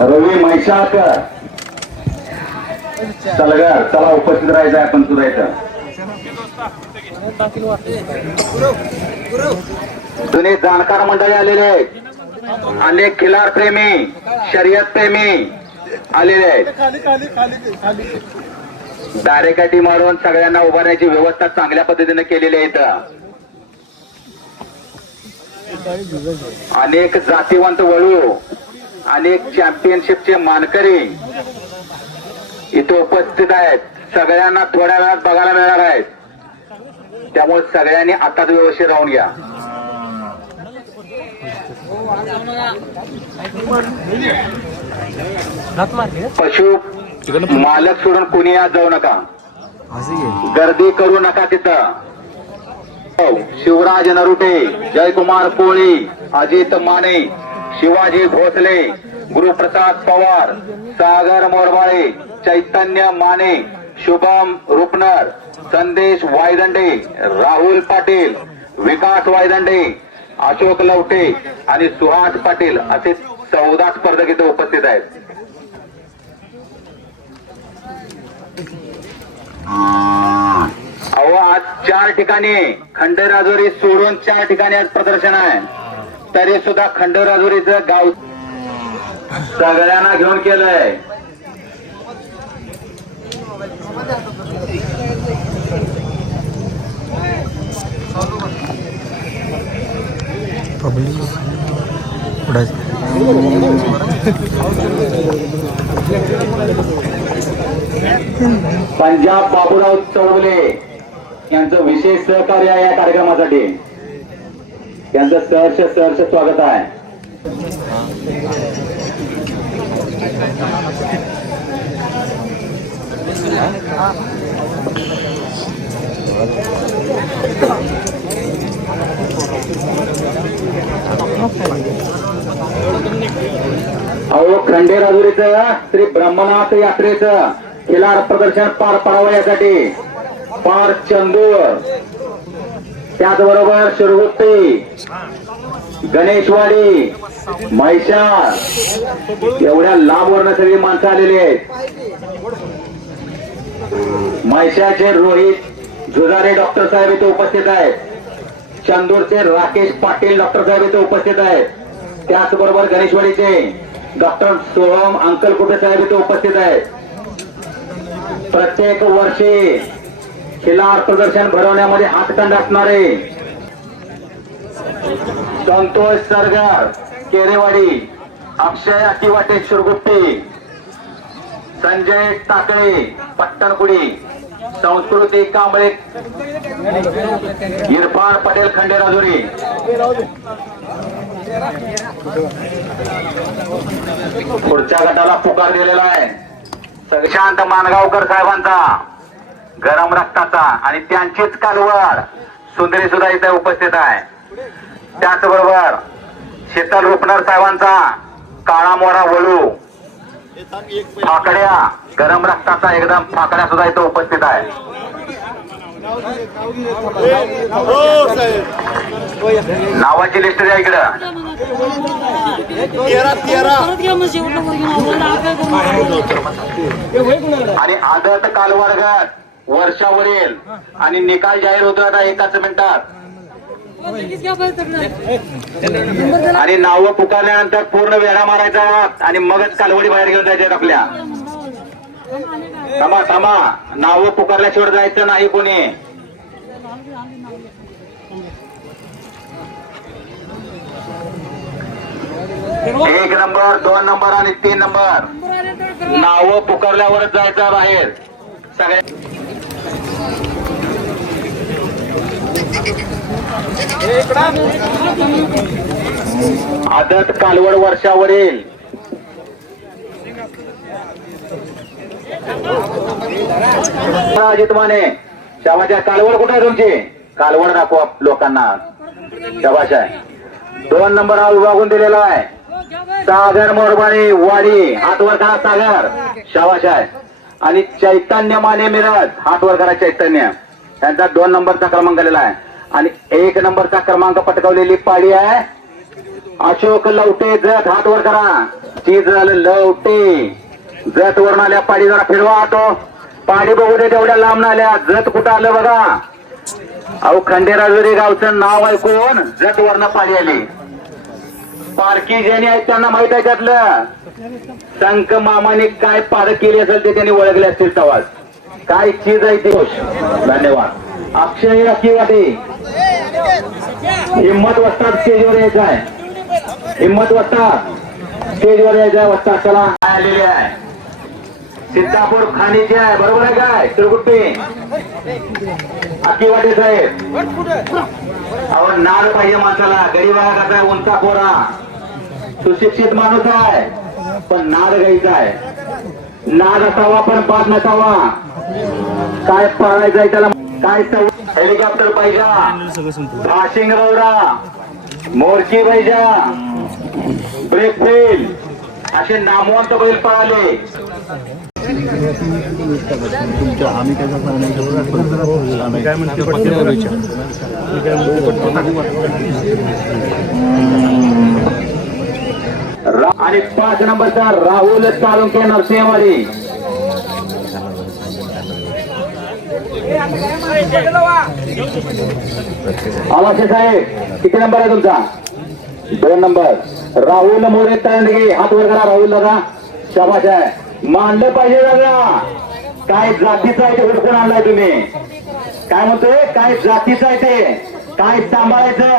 रवी म्हैसाळकर सलगर चला उपस्थित राहायचं आहे आपण सुद्धा इथं. जुने जाणकार मंडळी आलेले आहेत, अनेक खिलार प्रेमी शर्यत प्रेमी आलेले आहेत. बॅरिकेडी मारून सगळ्यांना उभारण्याची व्यवस्था चांगल्या पद्धतीने केलेली आहे इथं. अनेक जातीवंत वळू, अनेक चॅम्पियनशिपचे मानकरी इथे उपस्थित आहेत. सगळ्यांना थोड्या वेळात बघायला मिळणार आहेत, त्यामुळे सगळ्यांनी आताच व्यवस्थित राहून घ्या. पशु मालक सोडून कोणी आज जाऊ नका, गर्दी करू नका तिथं. शिवराज नरुटे, जयकुमार कोळी, अजित माने, शिवाजी भोसले, गुरुप्रसाद पवार, सागर मोरबाळे, चैतन्य माने, शुभम रुपनर, संदेश वायदंडे, राहुल पाटील, विकास वायदंडे, अशोक लवटे आणि सुहास पाटील असे 14 स्पर्धक इथे उपस्थित आहेत. अहो आज 4 ठिकाणी खंडेराजुरी सोडून 4 ठिकाणी आज प्रदर्शन आहे, तरी सुद्धा खंडेराजुरीचं गाव सगळ्यांना घेऊन केलंय. पंजाब बाबूराव चौगले यांचं विशेष सहकार्य आहे या कार्यक्रमासाठी. त्यांचं सहर्ष स्वागत आहे. अहो खंडेराजुरीचं श्री ब्रह्मनाथ यात्रेचं खिलार प्रदर्शन पार पडावं यासाठी पार चंदूर, त्याचबरोबर शिरगुप्ती, गणेशवाडी, म्हैसाळ एवढ्या लांबवरनं सगळी माणसं आलेली आहेत. म्हैसाळचे रोहित झुजारे डॉक्टर साहेब इथे उपस्थित आहेत. चंदूरचे राकेश पाटील डॉक्टर साहेब इथे उपस्थित आहेत. त्याचबरोबर गणेशवाडीचे डॉक्टर सोहम अंकलकुटे साहेब इथे उपस्थित आहेत. प्रत्येक वर्षी खिलार प्रदर्शन भरवण्यामध्ये हातखंड असणारे संतोष सरगार केरेवाडी, अक्षय अकिवाटे शिरगुप्ती, संजय टाकळे पट्टणकुडी, संस्कृती कांबळे, इरफान पटेल खंडेराजुरी. पुढच्या गटाला पुकार दिलेला आहे शांत मानगावकर साहेबांचा, गरम रक्ताचा, आणि त्यांचीच कालवड सुंदरी सुद्धा इथे उपस्थित आहे. त्याचबरोबर शीतल रुपनर साहेबांचा काळा मोरा वळू, फाकड्या, गरम रक्ताचा एकदम फाकड्या सुद्धा इथे उपस्थित आहे. नावाची लिस्ट द्या इकडं. आणि आदत कालवड गट वर्षावरील आणि निकाल जाहीर होतो आता एकाच मिनिटात. आणि नावं पुकारल्यानंतर पूर्ण वेढा मारायचा आणि मगच कालवडी बाहेर घेऊन जायच्यात आपल्या. थांबा, नावं पुकारल्याशिवाय जायचं नाही कोणी. एक नंबर, 2 नंबर आणि 3 नंबर नावं पुकारल्यावरच जायचं बाहेर सगळ्या. आदत कालवड वर्षावरील अजित माने, शाबाश आहे. कालवड कुठे आहे तुमची? कालवड दाखवा लोकांना. शाबाश आहे. 2 नंबर हा विभागून दिलेला आहे. सागर मोरबाळी वाडी, हातवर करा सागर, शाबाश आहे. आणि चैतन्य माने मिरज, हातवर करा चैतन्य. त्यांचा 2 नंबरचा क्रमांक आलेला आहे आणि 1 नंबरचा क्रमांक पटकावलेली पाडी आहे अशोक लवटे. जत हात वर करा. चीज झालं लवटे. जत वरून आल्या पाडी जरा फिरवा तो. पाडी बघू दे तेवढ्या लांब आल्या. जत कुठं आलं बघा. अहो खंडेराजुरी गावचं नाव ऐकून जत वरनं पाडी आली. पारखी ज्यांनी आहेत त्यांना माहित आहे त्यातलं. संक मामाने काय पारख केली असेल ते त्यांनी ओळखले असतील तवाच. काय चीज आहे ती. धन्यवाद. अक्षय अक्कीवाटे हिम्मत वस्ताद स्टेजवर यायचं आहे. हिम्मत वस्ताद स्टेजवर यायचं आहे. वस्ताद चला आलेली आहे. सिद्धापूर खाणीची आहे बरोबर आहे काय. तिळगुट्टी अक्कीवाटे साहेब. अहो नाद पाहिजे माणसाला. गरीबाला कसा उंचा कोरा सुशिक्षित माणूस आहे पण नाद घ्यायचा आहे. नाद असावा पण बाद नसावा. काय पाळायचंय त्याला. काय हेलिकॉप्टर पाहिजे. भाशिंग रवरा मोरची पाहिजे. ब्रेक फेल असे नामवंत बैल पळाले. आम्ही काय आणि 5 नंबरचा राहुल साळुंखे नरसिंहवाडी. आवासे साहेब किती नंबर आहे तुमचा. 2 नंबर. राहुल मोरे तळंडगे हात वर करा. राहुल दादा शाबाश आहे. मानलं पाहिजे दादा. काय जातीचं आहे ते हुडकून आणलाय तुम्ही. काय म्हणतोय काय जातीचं आहे ते. काय सांभाळायचं.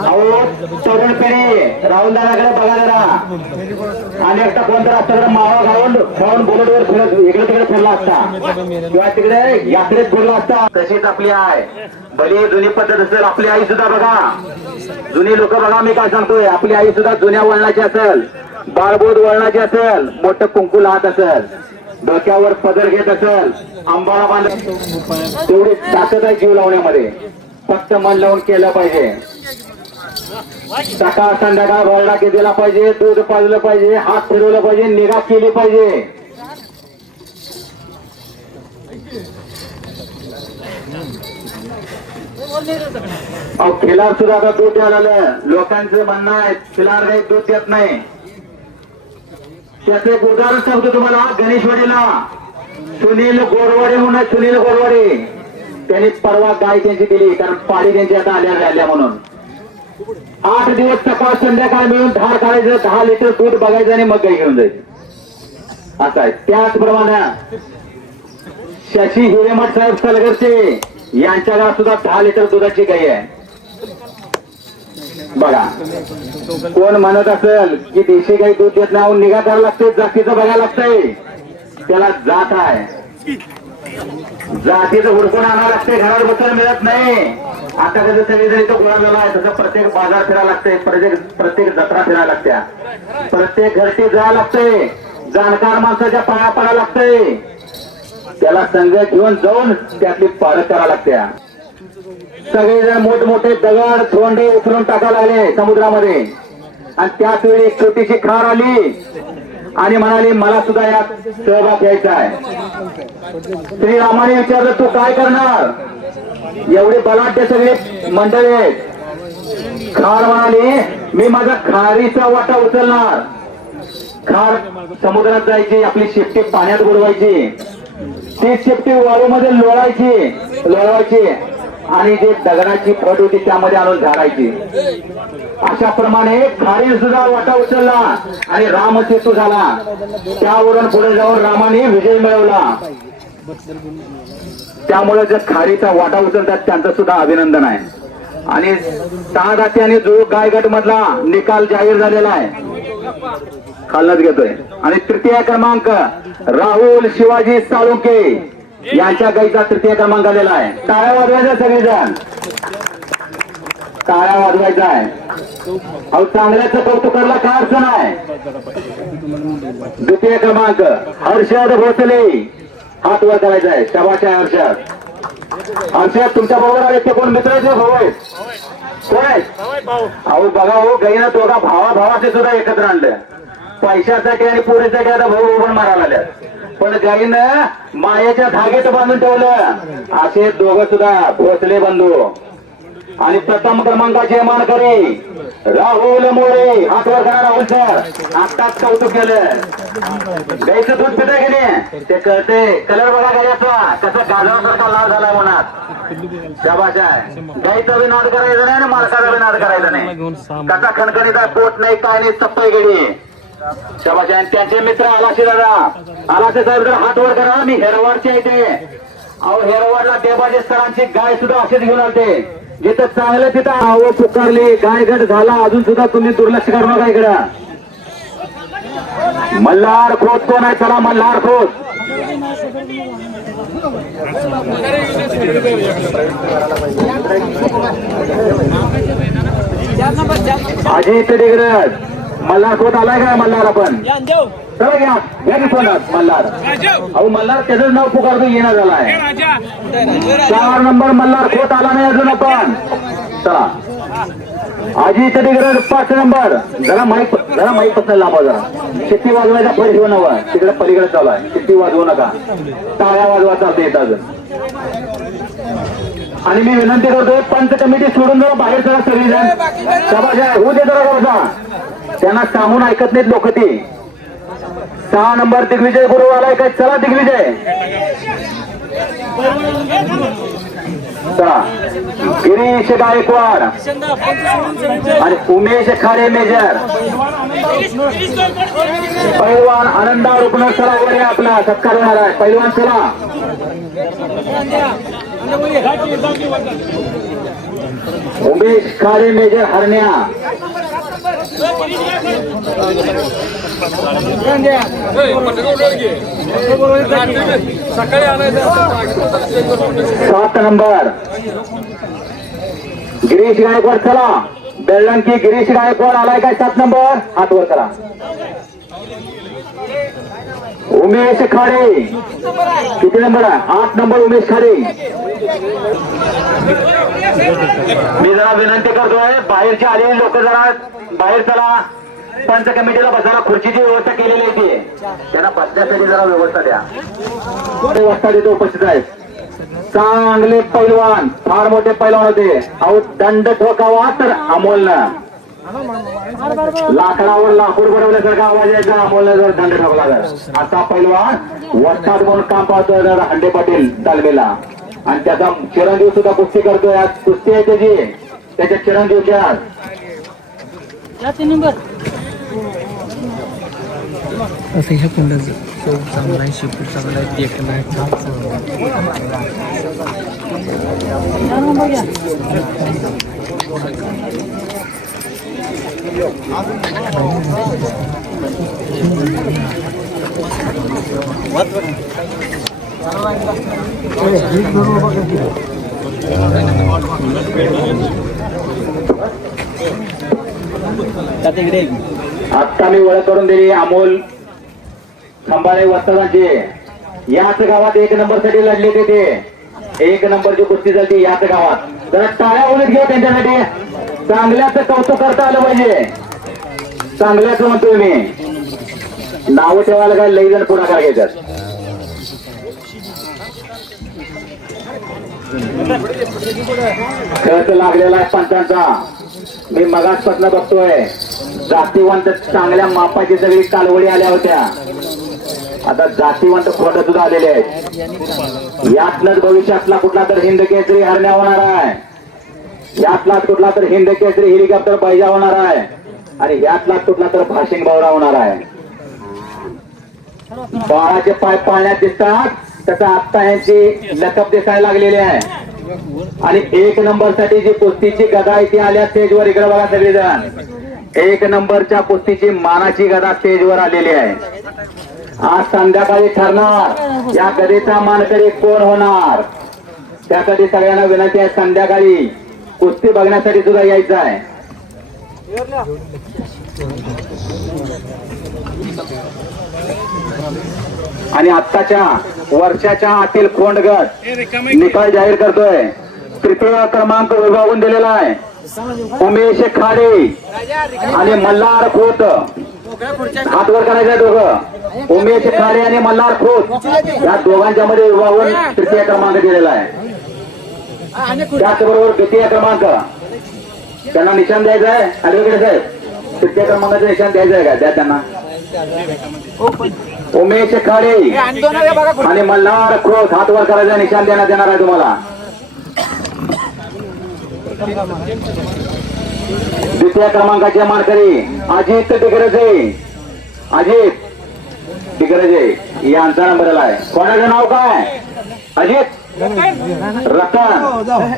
अहो तरुण पिढी राहुल दादाकडे बघा जरा. आणि एकटा कोणतर असता मावा घालून बोलटवर फिरत इकडे तिकडे फिरला असता किंवा तिकडे यात्रेत फिरला असता. तशीच आपली आहे भली जुनी पद्धत असेल. आपली आई सुद्धा बघा. जुनी लोक बघा मी काय सांगतोय. आपली आई सुद्धा जुन्या वळणाची असेल. बाळबोध वळणाची असेल. मोठं कुंकू लाहत असेल. डोक्यावर पदर घेत असेल. आंबाळा बांध तेवढी ताकद आहे जीव लावण्यामध्ये. फक्त मन लावून केलं पाहिजे. सकाळ संध्याकाळ वळणा दिला पाहिजे. दूध पाजलं पाहिजे. हात फिरवलं पाहिजे. निगा केली पाहिजे. अहो खिलार सुद्धा आता दूध द्यायला आलं. लोकांचं म्हणणं आहे खिलार काही दूध देत नाही. त्याचं एक उदाहरण सांगतो तुम्हाला. गणेशवाडीला सुनील गोरवाडे म्हणून सुनील गोरवाडे त्यांनी परवा गाय त्यांची दिली कारण पाळी त्यांची आता आल्या म्हणून. 8 दिवस सकाळ संध्याकाळ मिळून धार काढायचं. 10 लिटर दूध बघायचं आणि मग गाय घेऊन जायचं असं आहे. त्याचप्रमाणे शशी हिरेमठ साहेब सलगरचे यांच्या गावात सुद्धा 10 लिटर दुधाची गाय आहे. बघा कोण म्हणत असेल की देशी गाई दूध देत नाही निगा करायला लागते. जातीचं बघायला लागतंय. त्याला जात आहे. जातीचं हुडकून आणावं लागते. घरात बसायला मिळत नाही. आता कसं सगळीजण इथं गोळा झाला आहे तसं प्रत्येक बाजार फिरायला लागते. प्रत्येक जत्रा फिरायला लागत्या. प्रत्येक घरटी जायला लागते. जाणकार माणसाच्या पाया पडायला लागते. त्याला संघ घेऊन जाऊन त्यातली पारख करायला लागत्या. सगळेजण मोठमोठे दगड थोंडे उचलून टाकायला लागले समुद्रामध्ये. आणि त्याच वेळी एक छोटीशी खार आली आणि म्हणाली मला सुद्धा यात सहभाग घ्यायचा आहे. श्रीरामाने विचारलं तू काय करणार. एवढे बलाढ्य सगळे मंडळी आहेत. खार म्हणाली मी माझा खारीचा वाटा उचलणार. खार समुद्रात जायची. आपली शेपटी पाण्यात बुडवायची. ती शेपटी वाळूमध्ये लोळवायची आणि जे दगडाची फट होती त्यामध्ये आणून झाडायची. अशा प्रमाणे खारी सुद्धा वाटा उचलला आणि रामसेतू झाला. त्यावरून पुढे जाऊन रामाने विजय मिळवला. त्यामुळे जे खारीचा वाटा उचलतात त्यांचं सुद्धा अभिनंदन आहे. आणि 6 जाती आणि जो गायगट मधला निकाल जाहीर झालेला आहे. खाल्लाच घेतोय. आणि तृतीय क्रमांक राहुल शिवाजी साळुंखे यांच्या गाईचा तृतीय क्रमांक आलेला आहे. टाळ्या वाजवायच्या सगळेजण. टाळ्या वाजवायचा आहे. अहो चांगल्याचं कौतुक करायला काय अडचण आहे. द्वितीय क्रमांक हर्षद भोसले हात वर करायचा आहे. शाबाश आहे हर्षद. हर्षद तुमच्या बरोबर आले ते कोण मित्राचे भाऊ आहेत. कोण आहेत. अहो बघा हो गाईनं दोघा भावाचे सुद्धा एकत्र आणलं. पैशासाठी आणि पोरीसाठी आता भाऊ पण मारायला आल्यात. पण गाईनं मायेच्या धागेत बांधून ठेवलं. असे दोघं सुद्धा भोसले बंधू. आणि प्रथम क्रमांकाचे मानकरी राहुल मोरे. हातवर करा राहुल सर, आत्ताच कौतुक केलं. गाईचं दूध पितंय की नाही ते कळते. कलर बघा गायचा कसा गाजरासारखा लाल झालाय मनात. शाबाश आहे. गाईचा बी नाद करायचा नाही आणि मालकाचा बी नाद करायचा नाही. कसा खणखणीचा पोट नाही काय नाही सप्पाई गडी. शाबाश आहे. त्यांचे मित्र आलाशे दादा. आलाशे साहेब जर हात वर करा. मी हेरवाडचे आहे ते. अहो हेरवाडला देवाजी सरांची गाय सुद्धा अशीच घेऊन आलते. जिथं चांगलं तिथं आव पुकारली. गायगड झाला अजून सुद्धा तुम्ही दुर्लक्ष करू नका इकडं. मल्हार खोत कोण आहे? चला मल्हार खोत. अजित डिग्रज मल्हार खोत आलाय का? मल्हार आपण चला घ्या घ्या की फोन मल्हार. अहो मल्हार त्याचं नाव पुकारतो येणं झालाय. 4 नंबर मल्हार खोत आला नाही अजून आपण. चला अजित डिग्रज 5 नंबर. जरा माईक पसंत लावा. जरा शिट्टी वाजवायचा फरक घेऊ नका. तिकडे पलीकडे चालू आहे. शिट्टी वाजवू नका. टाळ्या वाजवा चालते येत अजून. आणि मी विनंती करतोय पंच कमिटी सोडून जरा बाहेर चला सगळीजण. शाबाश आहे. होऊ दे जरा बसा. त्यांना सांगून ऐकत नाहीत लोक ते. 6 नंबर दिग्विजय गुरु आलाय काय? चला दिग्विजय. चला गिरीश गायकवाड आणि उमेश खाडे मेजर. पैलवान आनंदा रुग्ण चला वर आपला सत्कार होणार आहे. पैलवान चला. उमेश खाडे मेजर हरण्या. सकाळी आणायचं. 7 नंबर गिरीश गायकवाड. चला बेळंकी गिरीश गायकवाड आलाय काय? 7 नंबर हात वर करा. उमेश खाडे किती नंबर आहे? 8 नंबर उमेश खाडे. मी जरा विनंती करतोय बाहेरची आलेली लोक जरा बाहेर चला. पंच कमिटीला बसायला खुर्चीची व्यवस्था केलेली आहे. त्यांना बसण्यासाठी जरा व्यवस्था द्या. व्यवस्था देतो उपस्थित आहेत. चांगले पैलवान फार मोठे पैलवान होते. अहो दंड ठोकावा तर अमोलनं. लाकडावर लाकूड बनवल्यासारखा आवाज यायचा अमोलनं जर दंड ठोकला तर. असा पैलवान वस्ताद म्हणून काम पाहतोय हंडे पाटील तालमीला. आणि त्याचा चिरंजीव सुद्धा कुस्ती करतोय. आज कुस्ती आहे त्याची त्याच्या चिरंजीवच्या. असं ह्या कुंडाचं शोक चांगला आहे. शिपूट चांगला आहे. एक आता मी ओळख करून दिली अमोल खंबाळे वस्तादांची. याच गावात 1 नंबर साठी लढले ते. 1 नंबरची कुस्ती झाली याच गावात. जरा टाळ्या उलट घ्या त्यांच्यासाठी. चांगल्याचं कौतुक करता आलं पाहिजे. चांगल्याच म्हणतोय मी. नाव ठेवायला काय लई जण पुढाकार घेतात. खर्च लागलेला आहे पंचांचा. मी मगासपासून बघतोय. जातीवंत चांगल्या मापाची सगळी कालवडी आल्या होत्या. आता जातीवंत खोट सुद्धा आलेले आहेत. यातलाच भविष्यातला कुठला तर हिंद केसरी हरण्या होणार आहे. यातलाच कुठला तर हिंद केसरी हेलिकॉप्टर पाहिजा होणार आहे. आणि यातलाच कुठला तर भाशिंग बावरा होणार आहे. बाळाचे पाय पाळण्यात दिसतात तसं आत्ता यांची लकब दिसायला लागलेली आहे. आणि 1 नंबर साठी जी कुस्तीची गदा इथे आल्या स्टेजवर. इकडे बघा सगळेजण. 1 नंबरच्या कुस्तीची मानाची गदा स्टेजवर आलेली आहे. आज संध्याकाळी ठरणार या गदेचा मानकरी कोण होणार. त्यासाठी सगळ्यांना विनंती आहे संध्याकाळी कुस्ती बघण्यासाठी सुद्धा यायचं आहे. आणि आत्ताच्या वर्षाच्या आतील खोंड गट निकाल जाहीर करतोय. 3य क्रमांक विभागून दिलेला आहे. उमेश खाडे आणि मल्हार खोत. हात वर करायचे दोघं, उमेश खाडे आणि मल्हार खोत या दोघांच्या मध्ये विभागावर तृतीय क्रमांक दिलेला आहे. त्याचबरोबर द्वितीय क्रमांक त्यांना निशाण द्यायचं आहे. ऍडव्होकेट साहेब, तृतीय क्रमांकाचं निशाण द्यायचं आहे का? द्या त्यांना. उमेश खाडे आणि मल्हार खोत हात वर करायचा, निशाण देण्यात येणार आहे तुम्हाला. द्वितीय क्रमांकाचे मानकरी अजित डिग्रजे, अजित डिग्रजे यांचा नंबर आहे. कोणाचं नाव काय? अजित रतन,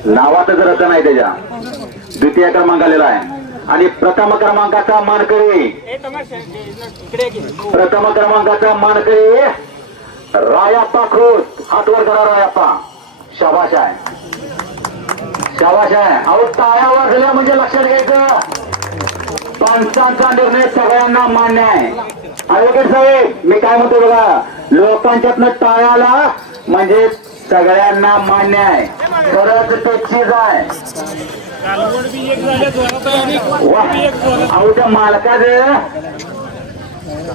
नावातच रतन आहे त्याच्या. द्वितीय क्रमांक आलेला आहे. आणि प्रथम क्रमांकाचा मानकरी, प्रथम क्रमांकाचा मानकरी रायाप्पा खोत, हात वर करा रायाप्पा. शाबाश आहे, शाबाश आहे. अहो टाळ्या वाजल्या म्हणजे लक्षात घ्यायचं, पंचांचा निर्णय सगळ्यांना मान्य आहे. ऍडव्होकेट साहेब, मी काय म्हणतो बघा, लोकांच्यातनं टाळ्याला म्हणजे सगळ्यांना मान्य आहे. खरंच ते चीज आहे. अहो त्या मालकाचं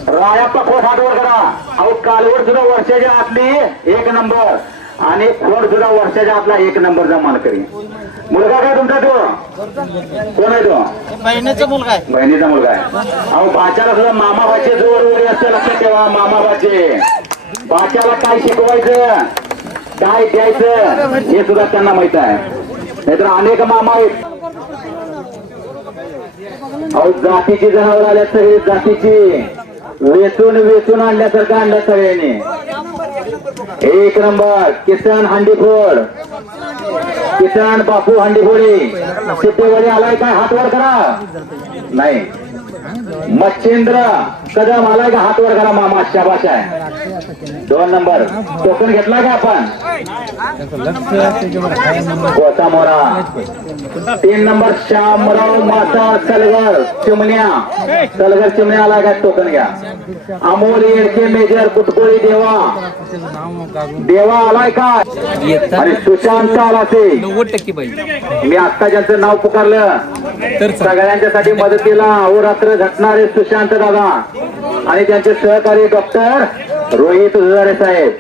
रायाप्पा खोट हात वर करा. अहो कालवड सुद्धा वर्षाच्या आतली एक नंबर आणि खोड सुद्धा वर्षाच्या आतला एक नंबरचा मानकरी. मुलगा काय तुमचा? तो कोण आहे? तो बहिणीचा मुलगा आहे. बहिणीचा मुलगा आहे. अहो बाच्याला सुद्धा मामाबाचे जोड वगैरे असते, लक्षात ठेवा. मामाबाचे बाच्याला काय शिकवायचं, काय द्यायचं हे सुद्धा त्यांना माहित आहे. नाहीतर अनेक मामा आहेत. अहो जातीची जनावर आल्या, सगळी जातीची वेचून वेचून आणल्यासारखं आणलं सगळ्यांनी. एक नंबर किसन हांडीफोड, किसन बापू हांडीफोडे सिद्धेवाडी आलाय काय? हात वर करा. नाही. मच्छिंद्र कदम आलाय का? हात वर करा मामा. शाबाश आहे. 2 नंबर टोकन घेतला का आपण? गोता मोरा. 3 नंबर श्यामराव माता सलगर चिमण्या, सलगर चिमण्या आलाय का? टोकन घ्या. अमोल येडके मेजर कुटकोळी देवा, देवा आलाय का? आणि सुशांत आला ते 90% पाहिजे. मी आत्ता ज्यांचं नाव पुकारलं तर सगळ्यांच्यासाठी मदतीला अहोरात्र झटणारे सुशांत दादा आणि त्यांचे सहकारी डॉक्टर रोहित हुजारे साहेब.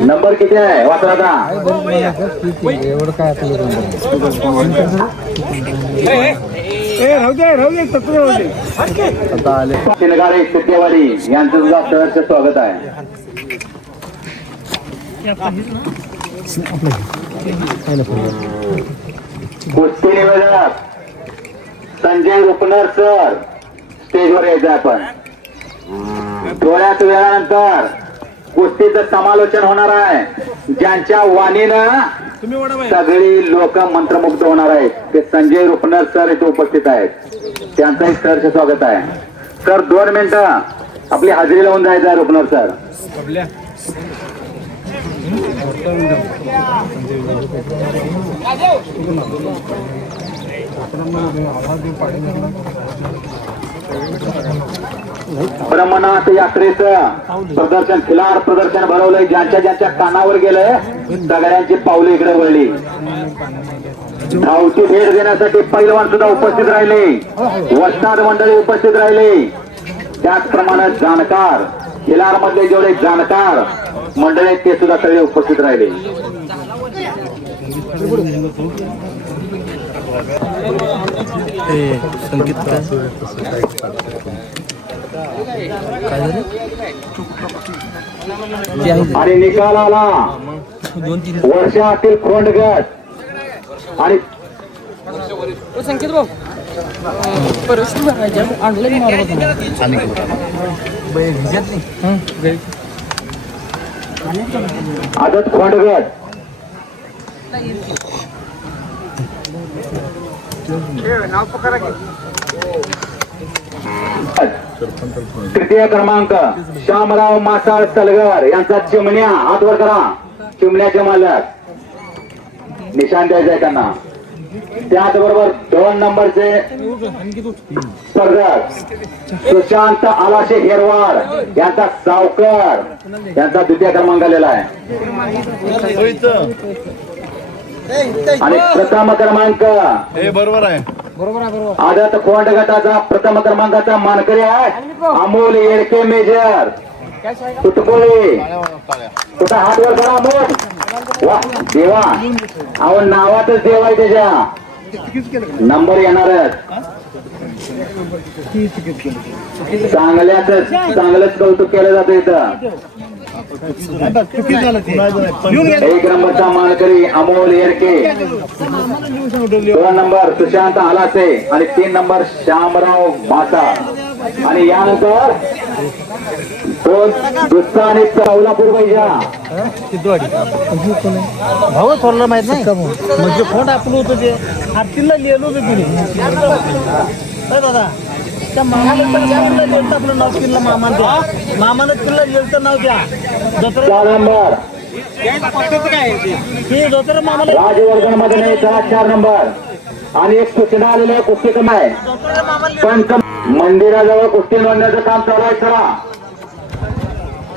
नंबर किती आहे वाचला दादा? एवढं काय शिनगाडे सिद्धेवाडी यांचं सुद्धा सहर्ष स्वागत आहे. कुस्ती निवेदक संजय रुपनर सर स्टेजवर यायचं. आपण थोड्याच वेळानंतर कुस्तीचं समालोचन होणार आहे. ज्यांच्या वाणीनं सगळी लोक मंत्रमुग्ध होणार आहेत ते संजय रुपनर सर इथे उपस्थित आहेत. त्यांचंही सहर्ष स्वागत आहे. सर 2 मिनिटं आपली हजेरी लावून जायचं आहे. रुपनर सर ब्रह्मनाथ यात्रेचं प्रदर्शन, खिलार प्रदर्शन भरवलंय. ज्यांच्या ज्यांच्या कानावर गेलंय सगळ्यांची पावले इकडे वळली. धावती भेट देण्यासाठी पैलवान सुद्धा उपस्थित राहिले, वस्ताद मंडळी उपस्थित राहिले. त्याचप्रमाणे जाणकार खिलार मधले जेवढे जाणकार मंडळी आहेत ते सुद्धा सगळे उपस्थित राहिले. संगीत आणि निकाल आला 2-3 वर्षातील खोंडगट आणि संकेत भाऊ परस्पर भरायच्या ऑनलाईन मारत आदत खोंडगट तृतीय क्रमांक श्यामराव मासाळ सलगर यांचा चिमण्या. हात वर करा. चिमण्याचे मालक निशाण द्यायचंय त्यांना. त्याचबरोबर 2 नंबरचे स्पर्धक सुशांत आलाशे हेरवाड यांचा सावकर यांचा द्वितीय क्रमांक आलेला आहे. आणि प्रथम क्रमांक हे बरोबर आहे. आदत खोंड गटाचा प्रथम क्रमांकाचा मानकरी आहे अमोल येडके मेजर तुटकोळे. कुठं हात वर करा अमोल. वा देवा अहो नावातच देव आहे त्याच्या. नंबर येणारच. चांगलंच कौतुक केलं जातं इथं. एक नंबरचा मानकरी अमोल येडके, 2 नंबर सुशांत आलासे आणि 3 नंबर श्यामराव माता. आणि यानंतर 2 दुसरा आणि कोल्हापूर पाहिजे भाऊ थोडलं माहित नाही म्हणजे कोण आपलं होतं ते आरतीला लिहिलं होतं तुम्ही दादा त्या मामाला पण लिहिलं आपलं नाव किल्ला मामाला किल्ला लिहिलं नाव द्या 4 नंबर हे जोतर मामाला राजवर्धन मध्ये 4 नंबर आणि एक सूचना आलेली आहे कुस्ती कमाय पंच मंदिराजवळ कुस्ती नोंदण्याचं काम चालू आहे. चला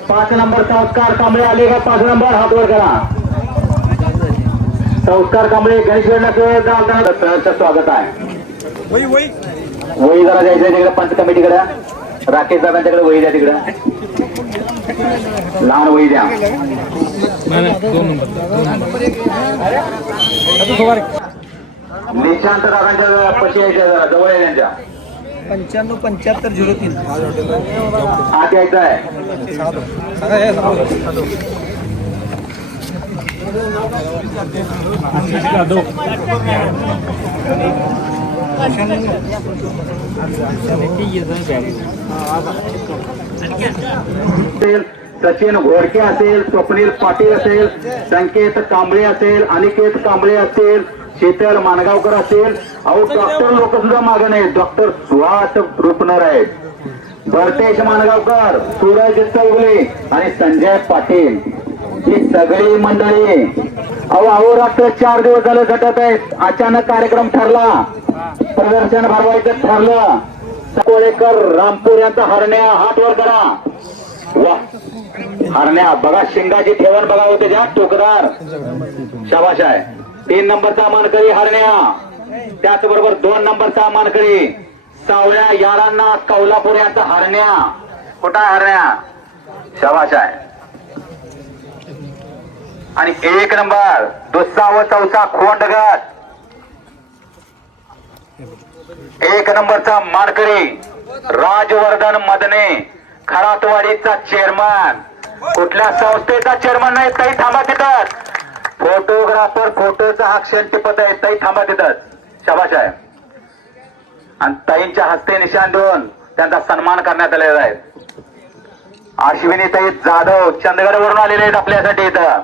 5 नंबर संस्कार कांबळे आले का? 5 नंबर हात वर करा. संस्कार कांबळे गणेश वेळाचं स्वागत आहे. वही जरा जायचं तिकडे पंच कमिटीकडे. राकेश दादांच्याकडे वही द्या. तिकडे लहान वही द्या. निशांत दादांच्या पशी यायच्या जवळ आहे त्यांच्या 95-75-03 आत यायचं आहे. सचिन घोडके असेल, स्वप्नील पाटील असेल, संकेत कांबळे असेल, अनिकेत कांबळे असेल, शीतल मानगावकर असेल. अहो डॉक्टर लोक सुद्धा मागे नाहीत. डॉक्टर सुहास रुपनर आहेत. भरतेश मानगावकर, सूरज चौगले आणि संजय पाटील ही सगळी मंडळी अहोरात्र 4 दिवस झाले झटत आहेत. अचानक कार्यक्रम ठरला, प्रदर्शन भरवायचं ठरलं. कोळेकर रामपूर यांचा हरण्या हात वर करा. वा हरण्या बघा, शिंगाची ठेवण बघा होते ज्या टोकदार. शाबाश आहे. 3 नंबरचा मानकरी हरण्या, त्याचबरोबर 2 नंबरचा मानकरी सावळ्या यारांना कोल्हापूर यांचा हरण्या. कुठं हरण्या? शाबाश आहे. आणि 1 नंबर 2 व 4 खोंड गट, 1 नंबरचा मानकरी राजवर्धन मदने, खरातवाडीचा चेअरमन. कुठल्या संस्थेचा चेअरमन नाही ताई, थांबा तिथंच. फोटोग्राफर फोटोचा हा क्षण टिपत आहे ताई, थांबा तिथंच. शाबाश आहे. आणि ताईंच्या हस्ते निशाण देऊन त्यांचा सन्मान करण्यात आलेला आहे. अश्विनी ताई जाधव चंदगडवरून आलेले आहेत आपल्यासाठी इथं.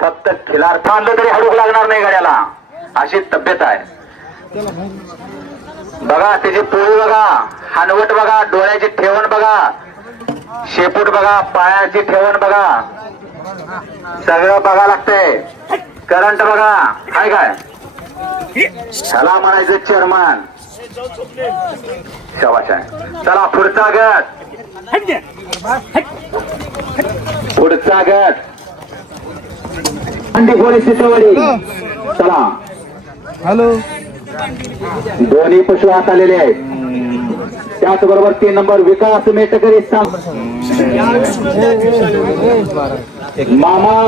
फक्त खिलार आणलं तरी हडूक लागणार नाही गाड्याला, अशी तब्येत आहे. बघा त्याची पोळी बघा, हनवट बघा, डोळ्याची ठेवण बघा, शेपूट बघा, पायाची ठेवण बघा, सगळं बघा लागतंय. करंट बघा काय काय ह्याला म्हणायचं चेअरमन. शाबाश आहे. चला पुढचा गट, पुढचा गट अंडीखोरी सीतावडी. चला हॅलो, दोन्ही पशु हात आलेले आहेत. त्याचबरोबर 3 नंबर विकास मेटकरी मामा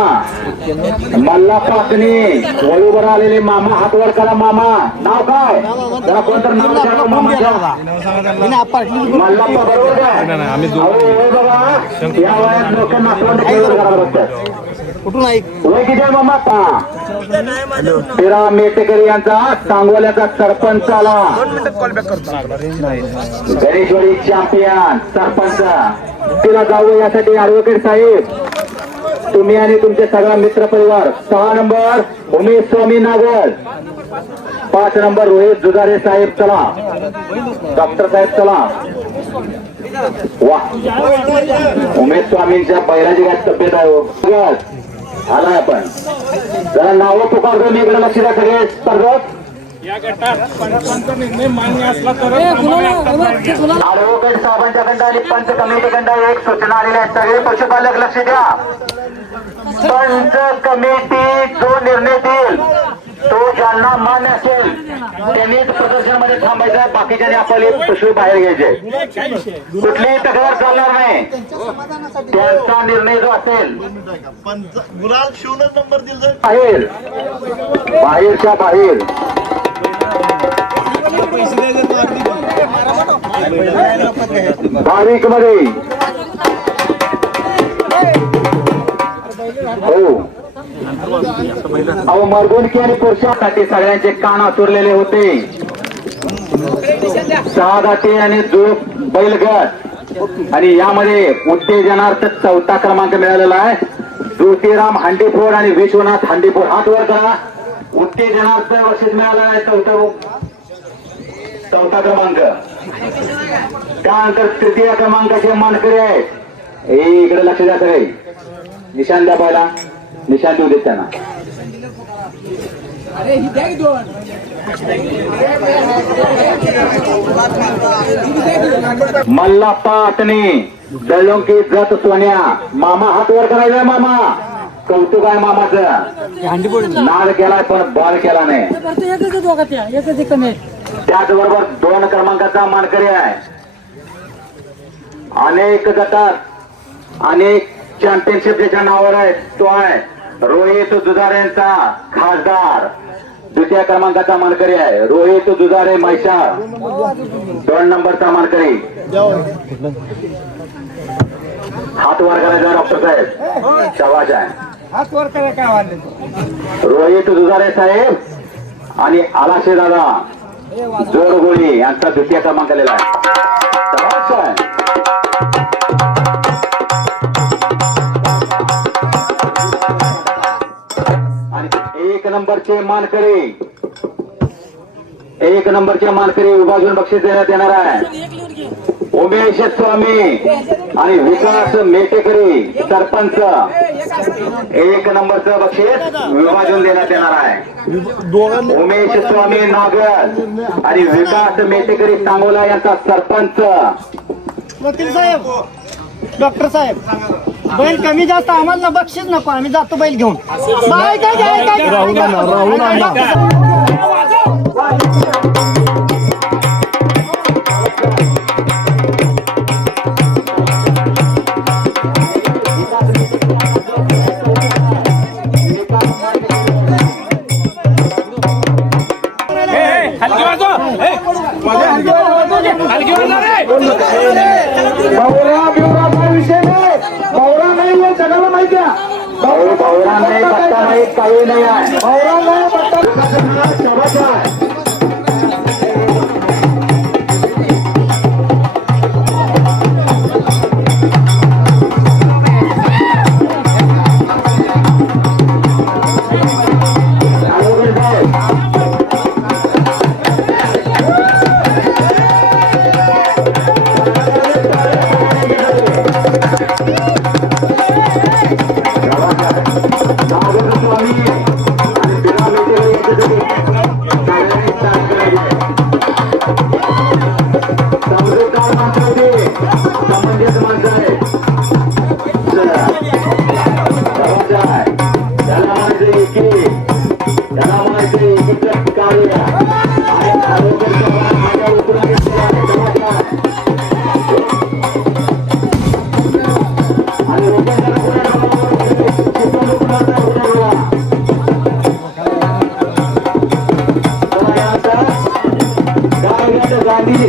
मल्ला पाटणी वळूवर आलेले मामा हात वर करा. मामा नाव काय? जरा कोणतं नाव द्या मामाच्या. मल्लाप्पा बरोबर काय? बघा या वयात लोक नातवंड बघतात. कुठून ऐक वय किती आहे मामा? तिरा मेटेकरी यांचा सांगोल्याचा सरपंच आला. गणेशवाडी चॅम्पियन सरपंच. तिला जाऊ यासाठी ऍडव्होकेट साहेब, तुम्ही आणि तुमचे सगळा मित्र परिवार. 6 नंबर उमेश स्वामी नागर, 5 नंबर रोहित जुजारे साहेब. चला डॉक्टर साहेब चला. वा उमेश स्वामींच्या बैलाची काय तब्येत आहे हो. आलाय आपण जरा नावं पुकारतो मी इकडे लक्ष द्या सगळे स्पर्धक. या गटात पंचांचा निर्णय मान्य असला तर ऍडव्होकेट साहेबांच्याकडं आणि पंच कमिटीकडं एक सूचना आलेली आहे. सगळे पशुपालक लक्ष द्या. पंच कमिटी जो निर्णय देईल ज्यांना मान्य असेल त्यांनीच प्रदर्शनामध्ये थांबायचं आहे, बाकीच्याने आपले पिशवी बाहेर घ्यायचे. कुठलीही तक्रार चालणार नाही, त्यांचा निर्णय जो असेल गुलाल शिवूनच नंबर दिला बाहेर, बाहेरच्या बाहेर. बारीक मध्ये हो अहो मरगुणकी आणि पुरुषासाठी सगळ्यांचे कान आतुरलेले होते. 6 दाते आणि जोप बैलगट आणि यामध्ये उत्तेजनार्थ 4था क्रमांक मिळालेला आहे. ज्योतिराम हांडीफोड आणि विश्वनाथ हांडीफोड. हात वर करा. उत्तेजनार्थ बक्षीस मिळालेला आहे 4था क्रमांक. त्यानंतर 3य क्रमांकाचे मानकरी आहेत. इकडे लक्ष द्या सगळे. निशान द्या पहिला. निशान देऊ देत त्यांना. मल्लाप्पा आतणे दळोंकी जत सोन्या. मामा हात वर करायचा. मामा कौतुक आहे मामाचं. नाद केलाय पण बॉल केला नाही. त्याचबरोबर 2 क्रमांकाचा मानकरी आहे. अनेक गटात अनेक चॅम्पियनशिप ज्याच्या नावावर आहे तो आहे रोहित जुजारेंचा खासदार. 2या क्रमांकाचा मानकरी आहे रोहित जुजारे मैशाळ. 2 नंबरचा मानकरी. हात वर करायचा डॉक्टर साहेब. शाबाश आहे. हात वर करा काय रोहित जुजारे साहेब आणि आलाशे दादा जोरगोळी यांचा 2या क्रमांक आलेला आहे. शाबाश आहे. आणि 1 नंबरचे मानकरी 1 नंबरचे मानकरी विभाजून बक्षीस देण्यात येणार आहे. उमेश स्वामी आणि विकास मेटेकरी सरपंच. 1 नंबरचं बक्षीस विभाजून देण्यात येणार आहे. उमेश स्वामी नागर आणि विकास मेटेकरी सांगोला यांचा सरपंच. वकील साहेब, डॉक्टर साहेब, बैल कमी जास्त आम्हाला बक्षीस नको. आम्ही जातो बैल घेऊन. भावरा नाही पत्ता नाही काही नाही आहे. भावरा नाही पत्ता शाबाश आहे. गांधी